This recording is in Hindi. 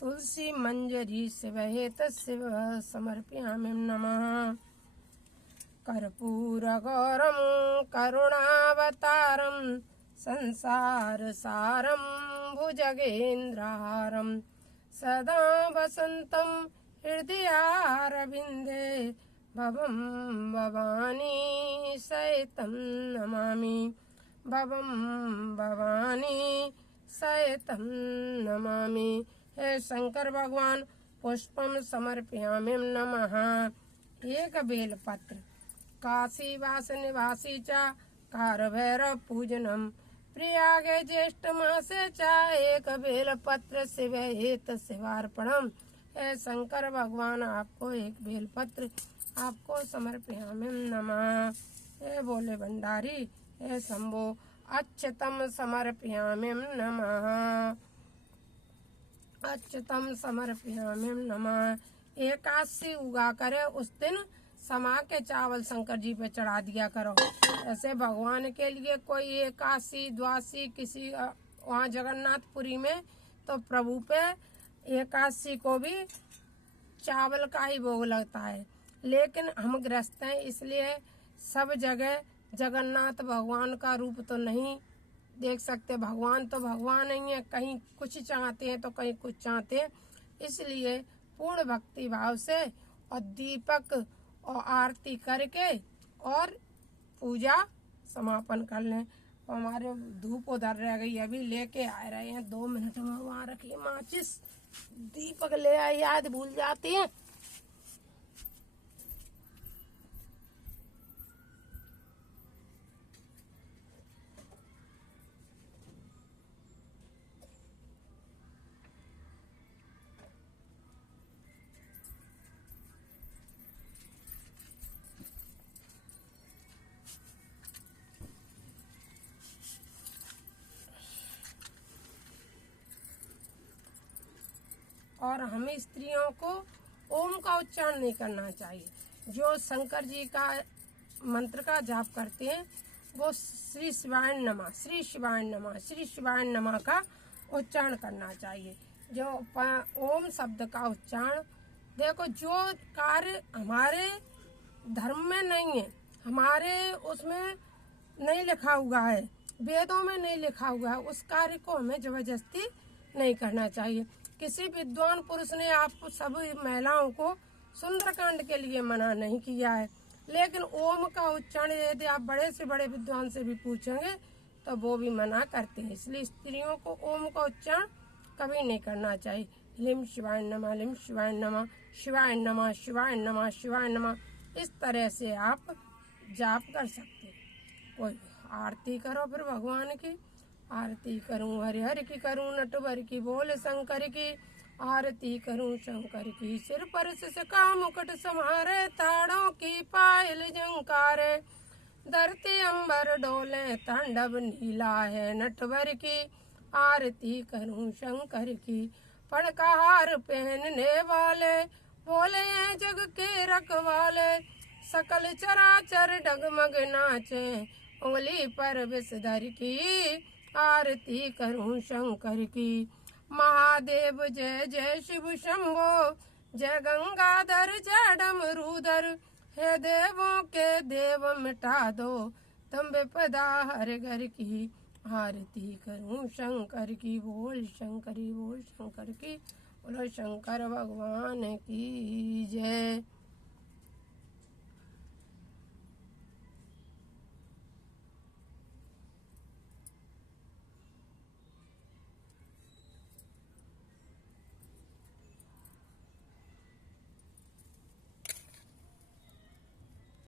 तुलसी मंजरी शिवहेत शिव समर्पयामि नमः। कर्पूरगौरं करुणावतारं संसार सारं भुजगेन्द्रहारं सदा वसन्तं हृदयारविन्दे भवं भवानी सहितं नमामि। भवं भवानी सहितं नमामि। हे शंकर भगवान पुष्पम समर्पयामि नमः। एक बेलपत्र काशी वास निवासी चा कार भैरव पूजनम प्रयागे ज्येष्ठ मासे चा एक बेलपत्र शिव हेत शिवार्पणम। हे शंकर भगवान आपको एक बेलपत्र आपको समर्पयामि नमः। हे बोले भंडारी हे शंभो अच्युतम समर्पयामि नमः। अच्युतम समर्पयामि नमः। एकादशी उगा करे उस दिन समा के चावल शंकर जी पे चढ़ा दिया करो। ऐसे भगवान के लिए कोई एकादशी द्वादशी किसी वहाँ जगन्नाथपुरी में तो प्रभु पे एकादशी को भी चावल का ही भोग लगता है। लेकिन हम गृहस्थ हैं इसलिए सब जगह जगन्नाथ भगवान का रूप तो नहीं देख सकते। भगवान तो भगवान नहीं है, कहीं कुछ चाहते हैं तो कहीं कुछ चाहते हैं। इसलिए पूर्ण भक्ति भाव से और दीपक और आरती करके और पूजा समापन कर लें। तो हमारे धूप उधर रह गई, अभी लेके आ रहे हैं 2 मिनट में। वहाँ रखिए माचिस, दीपक ले आई, याद भूल जाती है। और हमें स्त्रियों को ओम का उच्चारण नहीं करना चाहिए। जो शंकर जी का मंत्र का जाप करते हैं वो श्री शिवाय नमः, श्री शिवाय नमः, श्री शिवाय नमः का उच्चारण करना चाहिए। जो ओम शब्द का उच्चारण, देखो जो कार्य हमारे धर्म में नहीं है, हमारे उसमें नहीं लिखा हुआ है, वेदों में नहीं लिखा हुआ है, उस कार्य को हमें जबरदस्ती नहीं करना चाहिए। किसी विद्वान पुरुष ने आप सभी महिलाओं को सुंदरकांड के लिए मना नहीं किया है, लेकिन ओम का उच्चारण यदि आप बड़े से बड़े विद्वान से भी पूछेंगे तो वो भी मना करते हैं। इसलिए स्त्रियों को ओम का उच्चारण कभी नहीं करना चाहिए। लिम शिवाय नमः, लिम शिवाय नमः, शिवाय नमः, शिवाय नमः, शिवाय नमः, इस तरह से आप जाप कर सकते हैं। कोई आरती करो फिर भगवान की। आरती करूं हरि हरि की, करूं नटवर की, बोल शंकर की। आरती करूं शंकर की, सिर पर सिस का मुकुट समारे, ताड़ों की पायल झंकारे, धरती अंबर डोले, तांडव नीला है नटवर की। आरती करूं शंकर की, फड़कहार पहनने वाले, बोले हैं जग के रखवाले, सकल चराचर डगमग नाचे, उंगली पर विषधर की। आरती करूं शंकर की। महादेव जय जय शिव शंभो, जय गंगाधर जय डमरूधर, हे देवों के देव मिटा दो तुम विपदा हर घर की। आरती करूं शंकर की, बोल शंकरी बोल शंकर की, बोलो शंकर भगवान की जय।